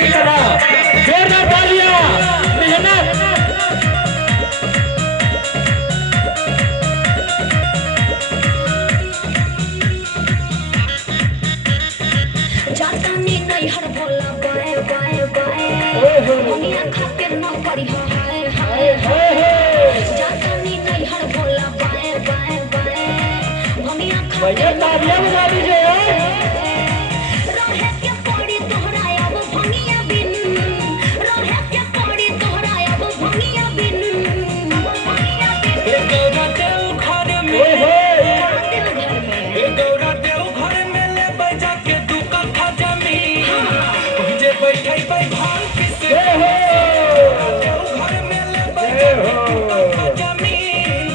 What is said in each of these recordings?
की तरह जोरदार तालियां। मेहनत जाता नहीं हर भोला बाए बाए बाए दुनिया खातिर न पड़ी हाय हाय हाय जाता नहीं हर भोला बाए बाए बाए दुनिया भैया तालियां बजा दीजिए यार। रहे के पड़ी तोहरा अब भंगिया बिन रहे के पड़ी तोहरा अब भंगिया बिन ए गौरा देव घर में ए गौरा देव घर में ले बजा के दू कट्ठा जमीन जे बैठे पे भांग पिसे देव घर में ले बजा के दू कट्ठा जमीन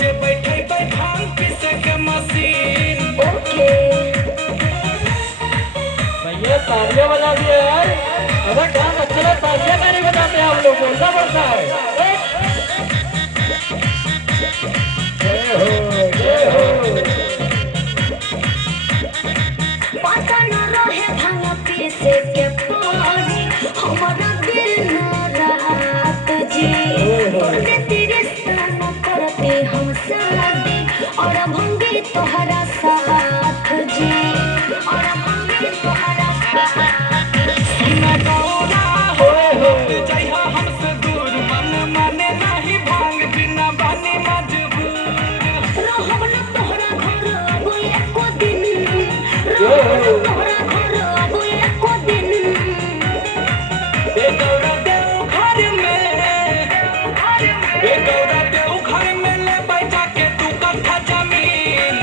जे बैठे पे भांग पिसे के मशीन। ओके भैया तालियां बजा दिए यार। अगर डांस अच्छा लगा तालियां का नहीं बजाते हैं आप लोग, बोलना पड़ता है। जय हो जय हो। पता न रहे भांग पीसे के पानी हमारा दिन रात जी तोरे तेरे सन करते हम शादी और भंगी तोहरा साथ जी और भंगी तोहरा साथ सुना गौरा हो जइहा हमसे दूर मन माने नहीं भांग बिना बानी मजबूर रहब न तोहरा घर अब एको दिन रहब न तोहरा घर अब एको दिन ए गौरा देव घर में ले बैठा के तू कट्ठा जमीन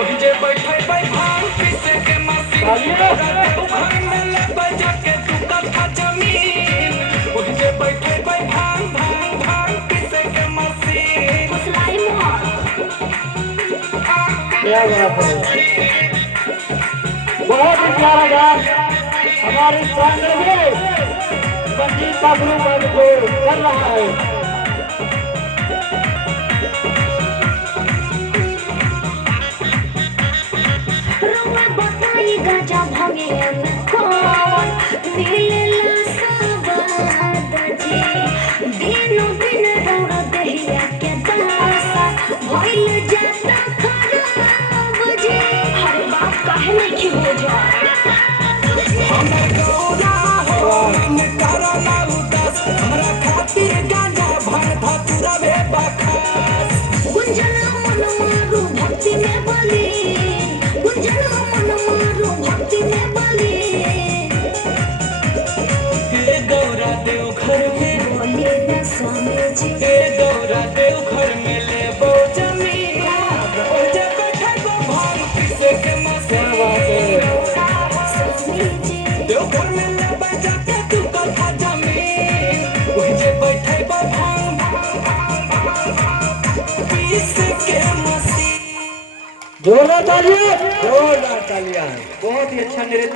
ओहि जे बैठे पे भांग पीसे के मशीन। गौरा देव घर में ले बैठा के तू कट्ठा जमीन ओहि जे बैठे पे भांग पीसे के मशीन। फुसलाई मोर क्या बात है, बहुत ही प्यारा गान हमारे प्रांगण में संगीत बाबू मन को कर रहा है। रुआ बताई गजा भंगे में कौन मिलेला सवाद जी दिनों दिन रौरा दहिया के दासा भइल जाता खराब जी हर बात काहे नहीं की हो जाए हमर गौरा हो मन करला उदास हमरा खातिर गांजा भर धतुरा बे बखास। गुंजना मन मारू भक्ति में बली गुंजना मन मारू भक्ति में बली ए गौरा देव घर में बोले न स्वामी जी ए गौरा देव घर में ले बो जमीन ओ जे बैठे बो भांग पीसे के मशीन। स्वामी जी देव घर में ले बजा के तू कट्ठा जमीन ओहि जे बैठे बो भांग पीसे के मशीन। जोरदार तालियां, जोरदार तालियां। बहुत ही अच्छा नृत्य।